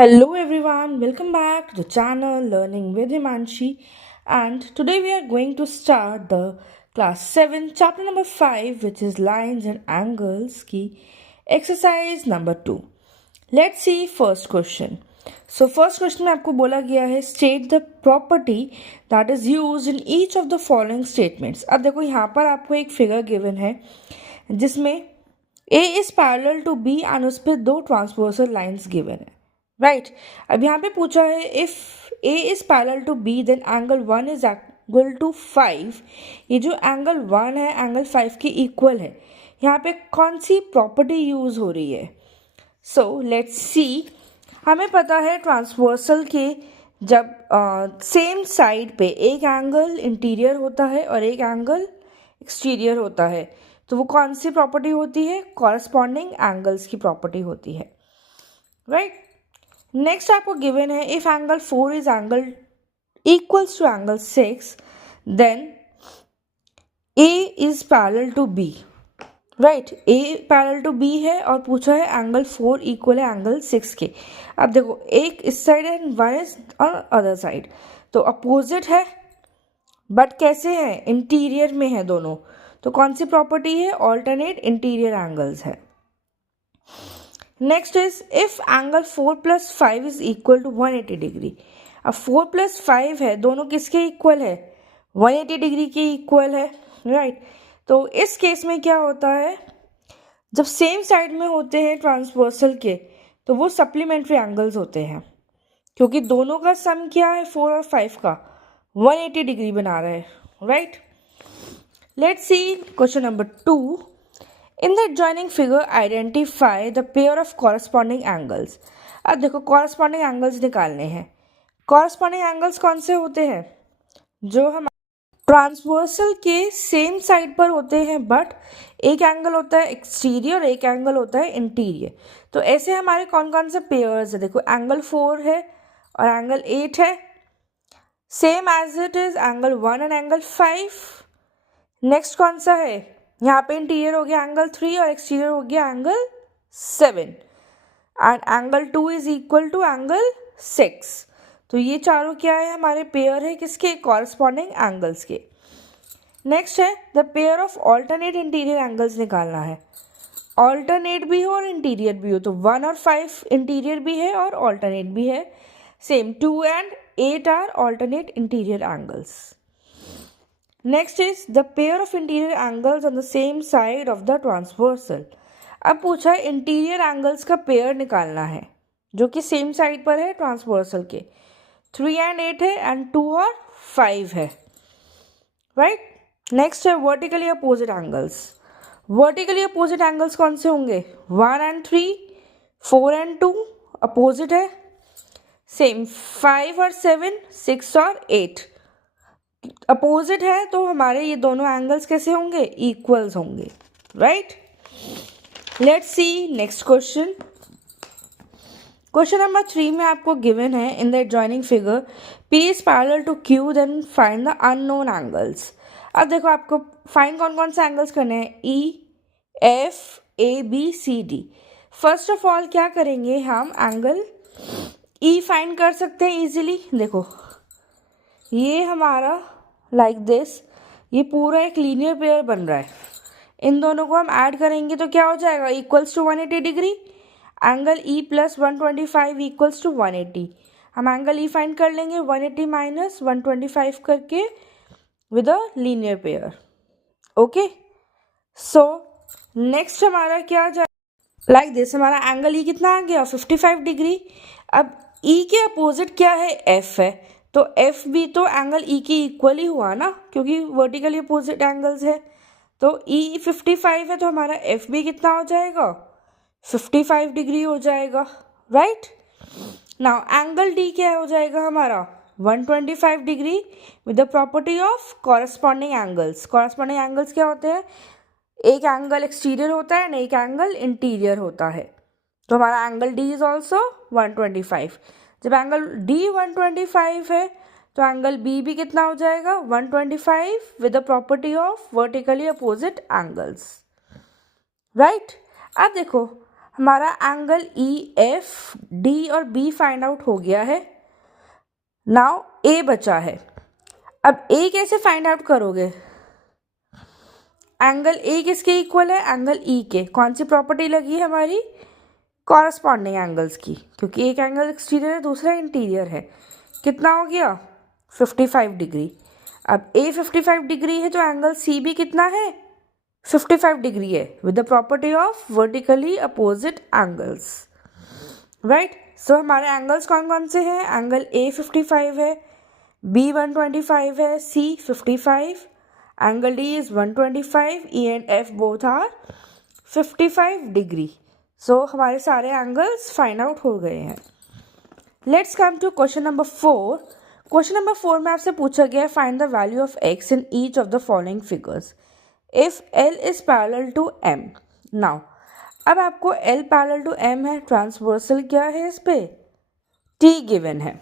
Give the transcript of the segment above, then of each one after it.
Hello everyone, welcome back to the channel Learning with Himanshi, and today we are going to start the class 7 chapter number 5, which is lines and angles ki exercise number 2. Let's see first question. So first question में आपको बोला गया है state the property that is used in each of the following statements. अब देखो यहाँ पर आपको एक फिगर गिवन है जिसमें A is parallel to B and उस पर दो ट्रांसवर्सल लाइंस गिवन है, राइट अब यहाँ पे पूछा है if a is parallel to b then angle 1 is equal to 5. ये जो एंगल 1 है एंगल 5 के इक्वल है. यहाँ पे कौन सी प्रॉपर्टी यूज हो रही है? So let's see. हमें पता है ट्रांसवर्सल के जब सेम साइड पे एक एंगल इंटीरियर होता है और एक एंगल एक्सटीरियर होता है, तो वो कौन सी प्रॉपर्टी होती है? कॉरस्पॉन्डिंग एंगल्स की प्रॉपर्टी होती है, राइट. नेक्स्ट आपको गिवन है if angle 4 is angle equals to angle 6 then a is parallel to b, right. A parallel to b है और पूछा है एंगल 4 इक्वल है एंगल 6 के. अब देखो एक इस साइड है and one is on other side, तो अपोजिट है बट कैसे है? इंटीरियर में है दोनों. तो कौन सी प्रॉपर्टी है? ऑल्टरनेट इंटीरियर एंगल्स है. Next is if angle 4 + 5 is equal to 180 degree. अब 4 + 5 है, दोनों किसके इक्वल है? 180 डिग्री के इक्वल है, राइट. तो इस केस में क्या होता है, जब सेम साइड में होते हैं ट्रांसवर्सल के तो वो सप्लीमेंट्री एंगल्स होते हैं, क्योंकि दोनों का सम क्या है? 4 और 5 का 180 डिग्री बना रहा है, right. Let's C question number 2. In the adjoining figure, identify the pair of corresponding angles. अब देखो corresponding angles निकालने हैं. corresponding angles कौन से होते हैं? जो हम ट्रांसवर्सल के सेम साइड पर होते हैं बट एक एंगल होता है एक्सटीरियर और एक एंगल होता है इंटीरियर. तो ऐसे हमारे कौन कौन से पेयर्स है? देखो एंगल 4 है और एंगल 8 है, same as it is angle 1 and angle 5. Next कौन सा है? यहाँ पे इंटीरियर हो गया एंगल 3 और एक्सटीरियर हो गया angle 7 and angle 2 is equal to angle 6. तो ये चारों क्या है? हमारे पेयर है किसके? कॉरस्पॉन्डिंग एंगल्स के. नेक्स्ट है the pair of alternate interior angles निकालना है. ऑल्टरनेट भी हो और इंटीरियर भी हो, तो 1 और 5 इंटीरियर भी है और ऑल्टरनेट भी है. Same 2 and 8 are alternate interior angles. Next is the pair of interior angles on the same side of the transversal. अब पूछा है इंटीरियर एंगल्स का पेयर निकालना है जो कि सेम साइड पर है ट्रांसवर्सल के. 3 एंड 8 है एंड 2 और 5 है, राइट. नेक्स्ट है vertically opposite angles. Vertically opposite angles कौन से होंगे? 1 एंड 3, 4 एंड 2 अपोजिट है. सेम 5 और 7, 6 और 8 अपोजिट है, तो हमारे ये दोनों एंगल्स कैसे होंगे? इक्वल्स होंगे, right. Let's see next question. Question number 3 में आपको गिवन है in the adjoining figure P is parallel to Q then find the unknown angles. अब देखो आपको फाइंड कौन कौन से एंगल्स करने हैं? E, F, A, B, C, D. First of all क्या करेंगे हम? एंगल E फाइंड कर सकते हैं इजीली. देखो ये हमारा लाइक दिस, ये पूरा एक लीनियर पेयर बन रहा है. इन दोनों को हम ऐड करेंगे तो क्या हो जाएगा? Equals to 180 degree. Angle E + 125 equals to 180. हम एंगल E फाइंड कर लेंगे 180 - 125 करके with a linear pair. Okay, so next हमारा क्या जाए? लाइक दिस हमारा एंगल E कितना आ गया? 55 डिग्री. अब E के अपोजिट क्या है? F है, तो F भी तो एंगल E के इक्वल ही हुआ ना, क्योंकि वर्टिकली अपोजिट एंगल्स है. तो E 55 है तो हमारा F भी कितना हो जाएगा? 55 डिग्री हो जाएगा, राइट. नाउ एंगल D क्या हो जाएगा हमारा? 125 degree with the property of corresponding angles. Corresponding angles क्या होते हैं? एक एंगल एक्सटीरियर होता है और एक एंगल इंटीरियर होता है. तो हमारा एंगल D इज ऑल्सो 125. जब एंगल D 125 है तो एंगल B भी कितना हो जाएगा? 125 with the property of vertically opposite angles, right. अब देखो हमारा एंगल ई एफ डी और बी फाइंड आउट हो गया है। नाउ ए बचा है। अब ए कैसे फाइंड आउट करोगे? एंगल ए किसके इक्वल है? एंगल ई के। कौन सी प्रॉपर्टी लगी है हमारी? कॉरस्पॉन्डिंग एंगल्स की, क्योंकि एक एंगल एक्सटीरियर है, दूसरा इंटीरियर है। कितना हो गया? 55 डिग्री। अब ए 55 डिग्री है तो एंगल सी भी कितना है? 55 डिग्री है, with the property of vertically opposite angles, right. So हमारे एंगल्स कौन कौन से हैं? एंगल ए 55 है, बी 125 है, C 55, angle D is 125, E and F both are 55 degree. So हमारे सारे एंगल्स फाइंड आउट हो गए हैं। Let's come to question number 4। Question number 4 में आपसे पूछा गया है find the value of X in each of the following figures if L is parallel to M. Now अब आपको एल पैरेलल टू एम है, ट्रांसवर्सल क्या है इस पे? टी गिवन है।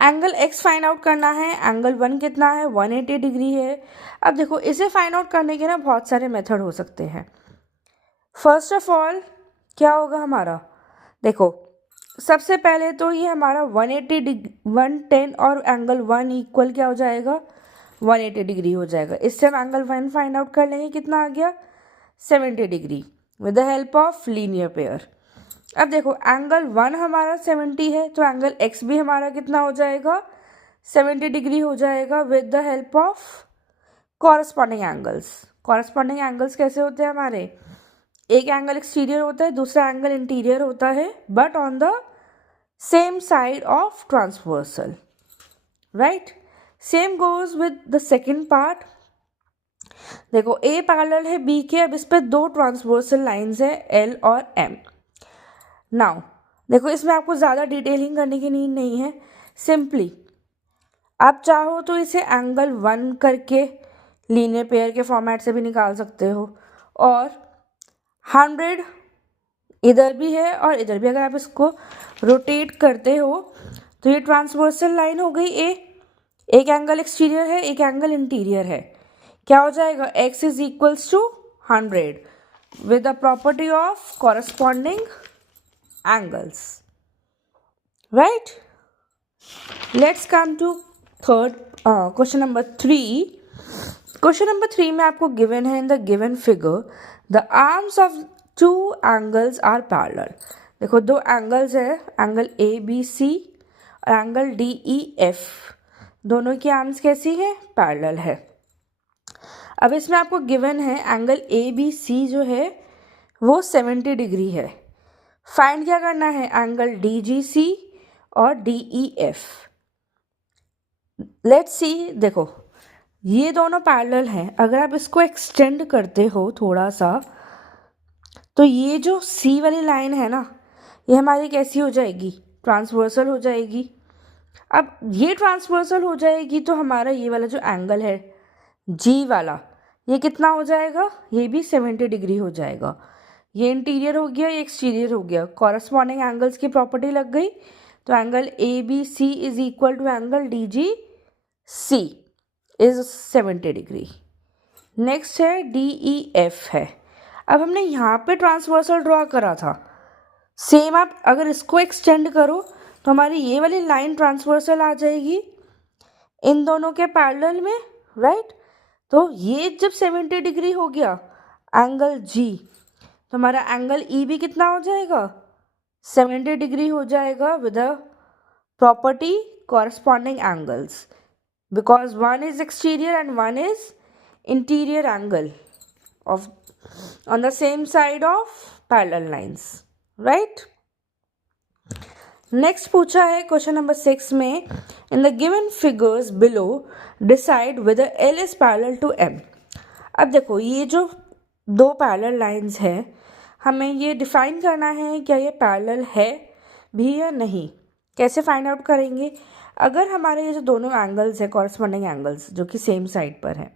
एंगल एक्स फाइंड आउट करना है। एंगल 1 कितना है? 180 डिग्री है। अब देखो इसे फाइंड आउट करने के ना बहुत सारे मेथड हो सकते हैं। फर्स्ट ऑफ ऑल क्या होगा हमारा? देखो सबसे पहले तो ये हमारा 180 डिग्री 110 और एंगल 1 इक्वल क्या हो जाएगा? 180 डिग्री हो जाएगा। इससे हम एंगल 1 फाइंड आउट कर लेंगे, कितना आ गया? 70 degree with the help of linear pair. अब देखो एंगल 1 हमारा 70 है तो एंगल एक्स भी हमारा कितना हो जाएगा? 70 डिग्री हो जाएगा with the help of corresponding angles. Corresponding angles कैसे होते हैं हमारे? एक एंगल एक्सटीरियर होता है, दूसरा एंगल इंटीरियर होता है, but on the same side of transversal, right. Same goes with the second part. देखो ए पैरेलल है बी के। अब इस पे दो ट्रांसवर्सल लाइंस है एल और एम। नाउ देखो इसमें आपको ज़्यादा डिटेलिंग करने की नीड नहीं है। सिंपली आप चाहो तो इसे एंगल 1 करके लीनियर पेयर के फॉर्मेट से भी निकाल सकते हो, और 100 इधर भी है और इधर भी। अगर आप इसको रोटेट करते हो तो ये ट्रांसवर्सल लाइन हो गई ए। एक एंगल एक्सटीरियर है, एक एंगल इंटीरियर है। क्या हो जाएगा? x is equals to 100 with the property of corresponding angles, right. Let's come to third question number 3। Question number 3 में आपको गिवन है in the given figure the arms of two angles are parallel. देखो दो angles है, angle A B सी और angle D E F. दोनों की arms कैसी है? पैरेलल है। अब इसमें आपको गिवन है एंगल ए बी सी जो है वो 70 डिग्री है। फाइंड क्या करना है? एंगल डी जी सी और D E F. Let's see. देखो ये दोनों पैरेलल हैं। अगर आप इसको एक्सटेंड करते हो थोड़ा सा तो ये जो सी वाली लाइन है ना, ये हमारी कैसी हो जाएगी? ट्रांसवर्सल हो जाएगी। अब ये ट्रांसवर्सल हो जाएगी तो हमारा ये वाला जो एंगल है जी वाला, ये कितना हो जाएगा? ये भी 70 डिग्री हो जाएगा। ये इंटीरियर हो गया, ये एक्सटीरियर हो गया। कॉरस्पॉन्डिंग एंगल्स की प्रॉपर्टी लग गई, तो angle A B C is equal to angle D G C is 70 degree. Next है डी ई एफ है। अब हमने यहाँ पे ट्रांसवर्सल ड्रॉ करा था। सेम आप अगर इसको एक्सटेंड करो तो हमारी ये वाली लाइन ट्रांसवर्सल आ जाएगी इन दोनों के पैरेलल में, राइट। तो ये जब 70 डिग्री हो गया एंगल जी, तो हमारा एंगल ई भी कितना हो जाएगा? 70 डिग्री हो जाएगा with the property corresponding angles, because one is exterior and one is interior angle of on the same side of parallel lines, right? Next पूछा है क्वेश्चन नंबर 6 में इन the given figures below decide whether L is parallel to M। अब देखो ये जो दो parallel lines है, हमें ये डिफाइन करना है क्या ये पैरेलल है भी या नहीं। कैसे फाइंड आउट करेंगे? अगर हमारे ये जो दोनों एंगल्स है कॉरस्पॉन्डिंग एंगल्स जो कि सेम साइड पर है,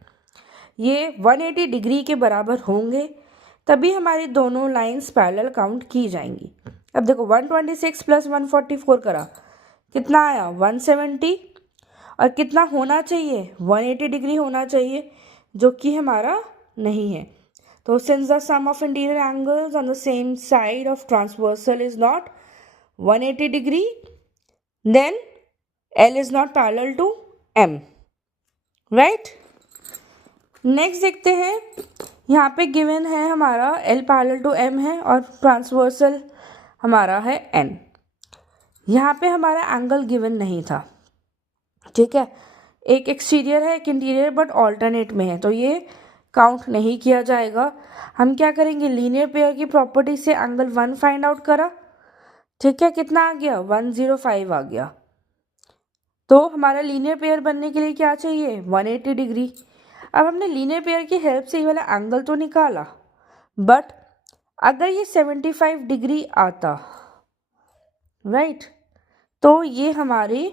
ये 180 डिग्री के बराबर होंगे तभी हमारी दोनों लाइंस पैरेलल काउंट की जाएंगी। अब देखो 126 प्लस 144 करा, कितना आया? 170। और कितना होना चाहिए? 180 डिग्री होना चाहिए, जो कि हमारा नहीं है। तो since the sum of interior angles on the same side of transversal is not 180 degree, then L is not parallel to M, right? Next देखते हैं, यहाँ पे गिवन है हमारा L पैरेलल टू M है और ट्रांसवर्सल हमारा है N। यहाँ पे हमारा एंगल गिवन नहीं था, ठीक है, एक एक्सटीरियर है एक इंटीरियर बट ऑल्टरनेट में है, तो ये काउंट नहीं किया जाएगा। हम क्या करेंगे, लीनियर पेयर की प्रॉपर्टी से एंगल 1 फाइंड आउट करा, ठीक है, कितना आ गया 105 आ गया। तो हमारा लीनियर पेयर बनने के लिए क्या चाहिए 180 डिग्री। अब हमने लीनियर पेयर की हेल्प से ये वाला एंगल तो निकाला, बट अगर ये 75 डिग्री आता, राइट, तो ये हमारी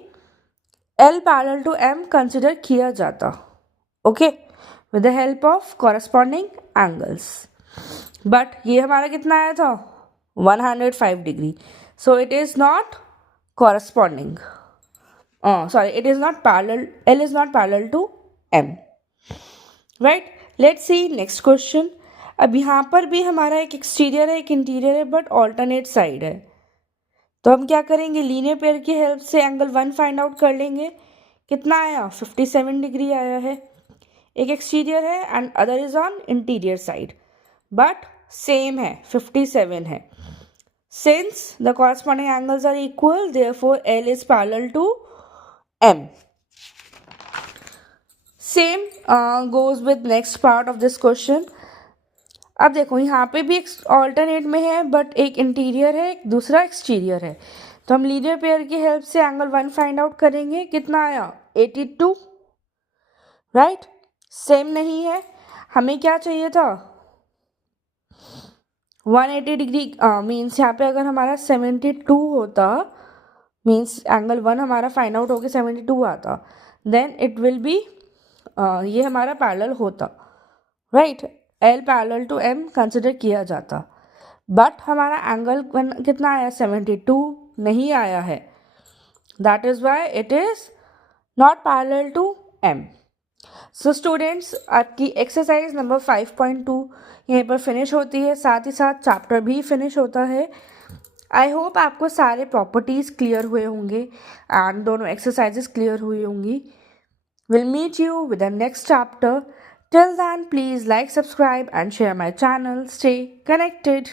L parallel to M consider किया जाता, okay, with the help of corresponding angles. But ये हमारा कितना आया था 105 degree, so it is not corresponding, it is not parallel, L is not parallel to M, right? Let's see next question। अब यहाँ पर भी हमारा एक एक्सटीरियर है एक इंटीरियर है बट ऑल्टरनेट साइड है, तो हम क्या करेंगे, लीनियर पेयर की हेल्प से एंगल 1 फाइंड आउट कर लेंगे। कितना आया 57 डिग्री आया है, एक एक्सटीरियर है and other is on interior side, but same है 57 है। Since the corresponding angles are equal, therefore L is parallel to M. Same goes with next part of this question। अब देखो यहाँ पे भी एक ऑल्टरनेट में है बट एक इंटीरियर है एक दूसरा एक्सटीरियर है, तो हम लीनियर पेयर की हेल्प से एंगल 1 फाइंड आउट करेंगे। कितना आया 82, राइट, सेम नहीं है, हमें क्या चाहिए था 180 डिग्री, मीन्स यहाँ पे अगर हमारा 72 होता, मीन्स एंगल 1 हमारा फाइंड आउट होके 72 आता, देन इट विल बी ये हमारा पैरेलल होता, right, L parallel to M consider किया जाता, बट हमारा एंगल कितना आया 72 नहीं आया है, that is why it is not parallel to M। So students, आपकी एक्सरसाइज नंबर 5.2 यहीं पर फिनिश होती है, साथ ही साथ चैप्टर भी फिनिश होता है। आई होप आपको सारे प्रॉपर्टीज़ क्लियर हुए होंगे एंड दोनों एक्सरसाइजेस क्लियर हुई होंगी। Will meet you with the next chapter. Till then please like, subscribe and share my channel. Stay connected.